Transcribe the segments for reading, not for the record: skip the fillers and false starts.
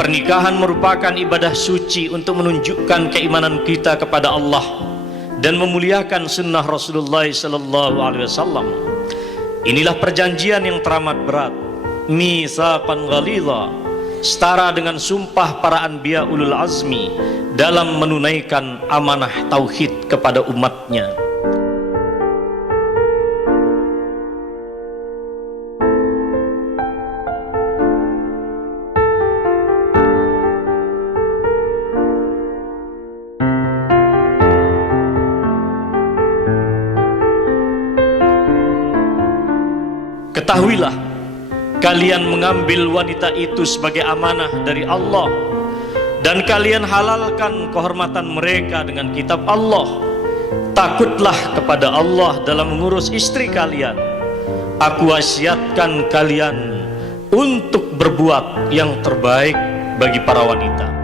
Pernikahan merupakan ibadah suci untuk menunjukkan keimanan kita kepada Allah dan memuliakan sunnah Rasulullah SAW. Inilah perjanjian yang teramat berat, mitsaqan ghalidha, setara dengan sumpah para anbiya ulul azmi dalam menunaikan amanah tauhid kepada umatnya. Ketahuilah, kalian mengambil wanita itu sebagai amanah dari Allah, dan kalian halalkan kehormatan mereka dengan kitab Allah. Takutlah kepada Allah dalam mengurus istri kalian. Aku wasiatkan kalian untuk berbuat yang terbaik bagi para wanita.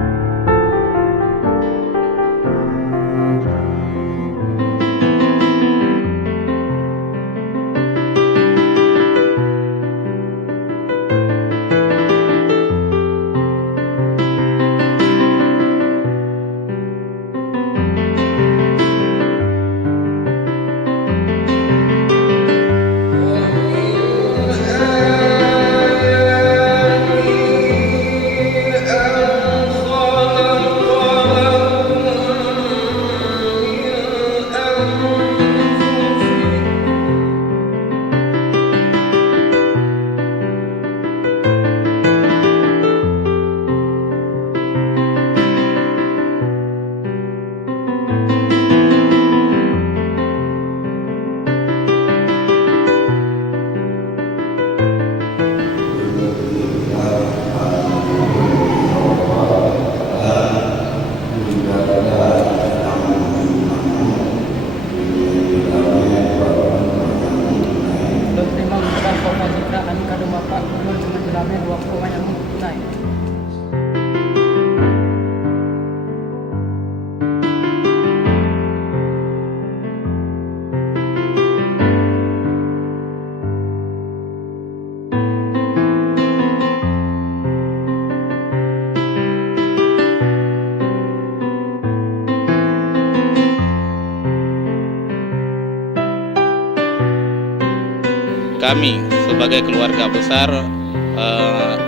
Kami sebagai keluarga besar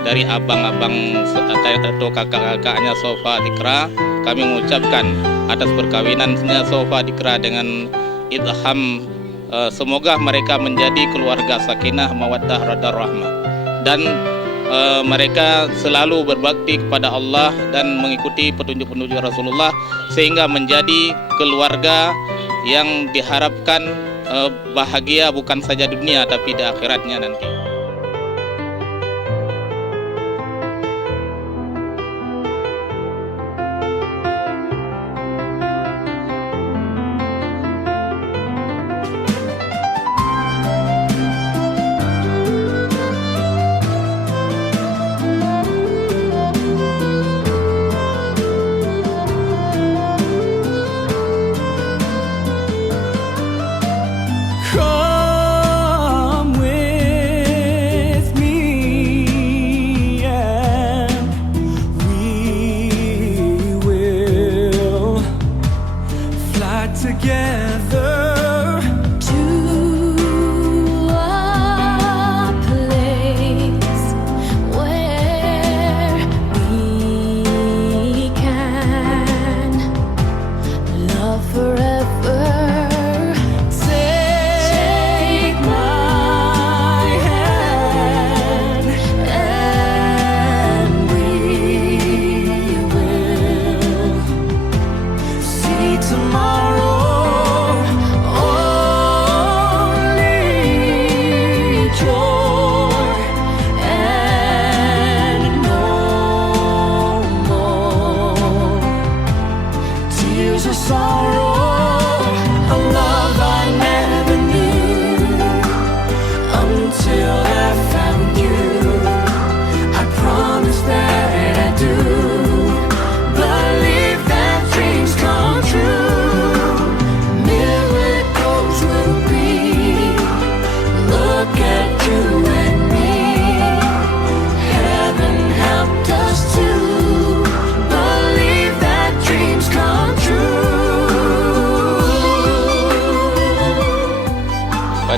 dari abang-abang atau kakak-kakaknya Sofa Dikra, kami mengucapkan atas perkawinannya Sofa Dikra dengan Idham, semoga mereka menjadi keluarga sakinah, mawaddah, radar rahmah, dan mereka selalu berbakti kepada Allah dan mengikuti petunjuk-petunjuk Rasulullah, sehingga menjadi keluarga yang diharapkan bahagia bukan saja dunia tapi di akhiratnya nanti. Come with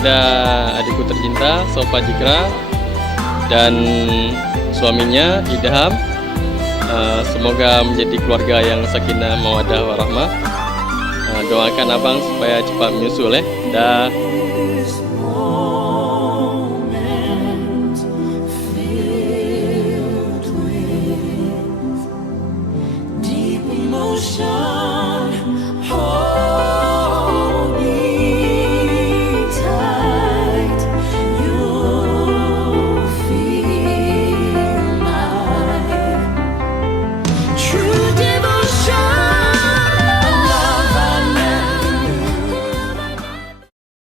kepada adikku tercinta Sofa Jikra dan suaminya Idham. Semoga menjadi keluarga yang sakinah mawaddah warahmah. Doakan abang supaya cepat menyusul ya. Dah.